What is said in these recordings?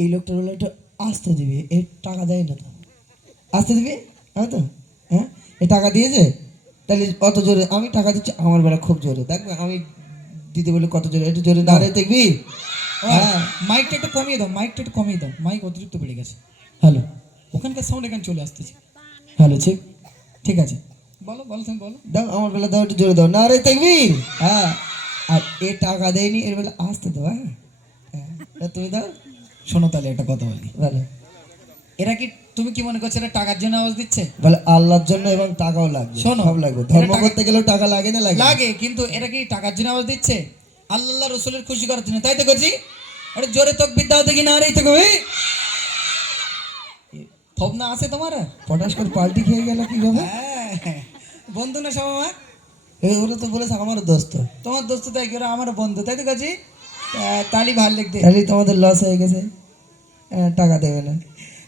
এই লোকটার হলো একটু আসতে দিবি, এই টাকা দেয় না তো, আসতে দিবি হ্যাঁ তো, হ্যাঁ এই টাকা দিয়েছে তাহলে অত জোরে আমি টাকা দিচ্ছি, আমার বেলা খুব জোরে দেখবে আমি দিতে বলে কত জোরে, একটু জোরে দাঁড়িয়ে দেখবি। হ্যাঁ মাইকটা একটু কমিয়ে দাও, মাইকটা একটু কমিয়ে দাও, মাইক অতিরিক্ত বেড়ে গেছে। হ্যালো, ওখানকার সাউন্ড এখানে চলে আসতেছে। হ্যালো ঠিক ঠিক আছে, বলো বলো তুমি বলো। দাও আমার বেলা দাও, একটু জোরে দাও, না রে দেখবি। হ্যাঁ আর এ টাকা দেয়নি, এর বেলা আসতে দাও। হ্যাঁ তুমি দাও। শোনো তাহলে একটা কথা বলি, বলো এরা কি তুমি কি মনে করছো এরা টাকার জন্য আওয়াজ দিচ্ছে? বলে আল্লাহর জন্য এবং টাকাও লাগবে, শোনো সব লাগবে, ধর্ম করতে গেলেও টাকা লাগে না? লাগে লাগে, কিন্তু এরা কি টাকার জন্য আওয়াজ দিচ্ছে? আল্লাহ রসুলের খুশি করার জন্য, তাই তো করছি। আরে জোরে তকবীর দাও দেখি, না রে তো কবি ভাবনা আছে তোমার? পটাশ করে পাল্টি খেয়ে গেল কিভাবে? বন্ধু না সব আমার, ওরা তো বলেছে আমার দোস্ত, তোমার দোস্ত তাই কি, ওরা আমার বন্ধু, তাই তো কাজী। তালি ভাল লিখতে, তাহলে তোমাদের লস হয়ে গেছে, টাকা দেবে না।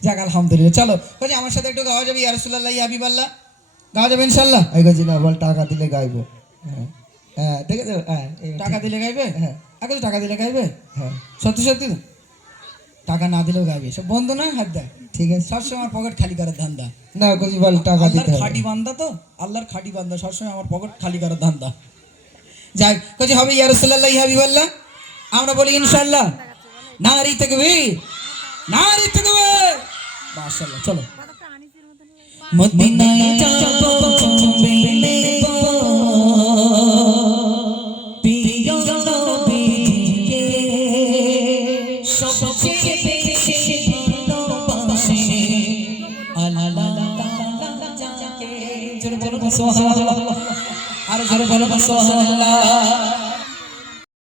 যাক আলহামদুলিল্লাহ। চলো কাজী আমার সাথে একটু গাওয়া যাবে, ইয়া রাসূলুল্লাহ ইয়া হাবিবাল্লাহ, গাওয়া যাবে ইনশাআল্লাহ? এই কাজী না বল, টাকা দিলে গাইবো। হ্যাঁ হ্যাঁ দেখে দেবো। হ্যাঁ টাকা দিলে গাইবে? হ্যাঁ আগে তো টাকা দিলে গাইবে। হ্যাঁ সত্যি সত্যি তো, টাকা না দিলেও গাইবে। সব বন্ধু না, হাত দেয়। ঠিক আছে, সবসময় আমার পকেট খালি করার ধান্দা। না কাজী বল টাকা দিতে হবে। খাঁটি বান্দা তো, আল্লাহর খাঁটি বান্দা, সবসময় আমার পকেট খালি করার ধান্দা। যাই কাজী হবে ইয়া রাসূলুল্লাহ ইয়া হাবিবাল্লাহ, আমরা বলি ইনশাআল্লাহ। নারী তাকবীর, নারী তাকবীর, মাশাআল্লাহ। চলো মদিনায় যাব চুম্বে নেব প্রিয় নবীকে, সবচেয়ে বেশি ভালোবাসি আল্লাহ যাকে। জোরে বলো সুবহানাল্লাহ, আর জোরে বলো সুবহানাল্লাহ।